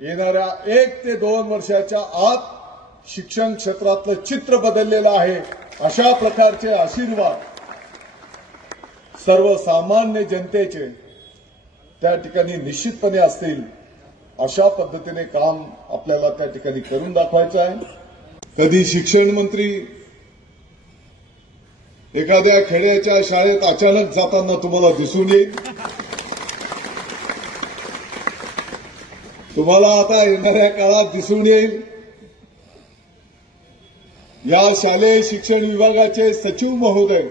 येणाऱ्या 1 ते 2 वर्षाच्या आत शिक्षण क्षेत्रातलं चित्र बदललेलं आहे। अशा प्रकारचे आशीर्वाद सर्वसामान्य जनतेचे त्या ठिकाणी निश्चितपणे असतील। अशा पद्धतीने काम आपल्याला त्या ठिकाणी करून दाखवायचं आहे। कधी शिक्षण मंत्री एखाद्या खेड्याच्या शाळेत अचानक जाताना तुम्हाला दिसून येईल। तुम्हाला आता येणाऱ्या काळात दिसून येईल या शालेय शिक्षण विभागाचे सचिव महोदय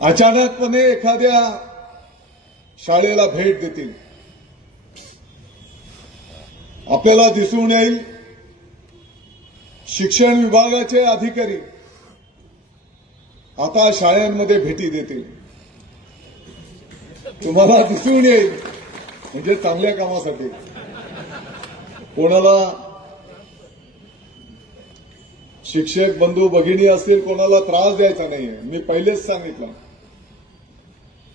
अचानकपणे एखाद्या शाळेला भेट देतील। आपल्याला दिसून येईल शिक्षण विभागाचे अधिकारी आता शाळांमध्ये भेटी देतील। तुम्हाला दिसून येईल म्हणजे चांगल्या कामासाठी। कोणाला शिक्षक बंधू भगिनी असतील कोणाला त्रास द्यायचा नाहीये। मी पहिलेच सांगितलं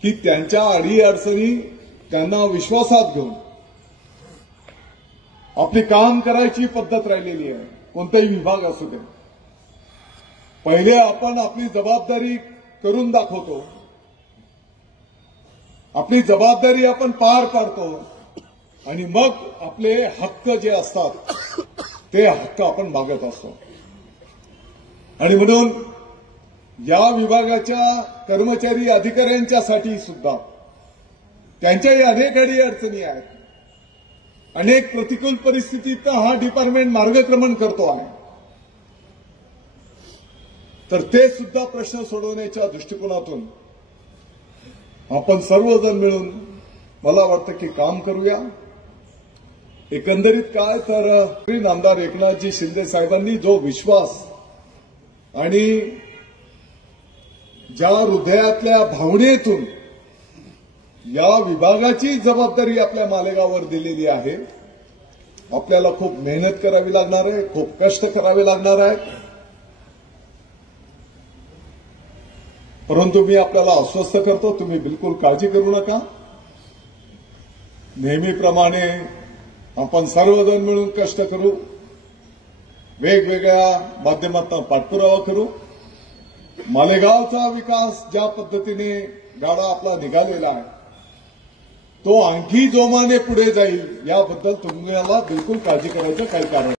की त्यांच्या अडीअडचणी त्यांना विश्वासात घेऊन आपली काम करायची पद्धत राहिलेली आहे। कोणताही विभाग असू दे, पहिले आपण आपली जबाबदारी करून दाखवतो, आपली जबाबदारी आपण पार पाडतो आणि मग आपले हक्क जे असतात ते हक्क आपण मागत असतो। आणि म्हणून या विभागाच्या कर्मचारी अधिकाऱ्यांच्यासाठी सुद्धा त्यांच्याही अनेक अडीअडचणी आहेत। अनेक प्रतिकूल परिस्थितीत हा डिपार्टमेंट मार्गक्रमण करतो आहे। तर ते सुद्धा प्रश्न सोडवण्याच्या दृष्टिकोनातून आपण सर्वजण मिळून मला वाटतं की काम करूया। एकंदरीत काय तर आमदार एकनाथजी शिंदे साहेबांनी जो विश्वास आणि ज्या हृदयातल्या भावनेतून या विभागाची जबाबदारी आपल्या मालेगाववर दिलेली आहे, आपल्याला खूप मेहनत करावी लागणार आहे, खूप कष्ट करावे लागणार आहे। परंतु मी आपल्याला आश्वस्त करतो, तुम्ही बिलकुल काळजी करू नका। नेहमीप्रमाणे आपण सर्वजण मिळून कष्ट करू, वेगवेगळ्या माध्यमातून पाठपुरावा करू। मालेगावचा विकास ज्या पद्धतीने गाडा आपला निघालेला आहे तो आणखी जोमाने पुढे जाईल याबद्दल तुम्हाला बिलकुल काळजी करायचं काही कारण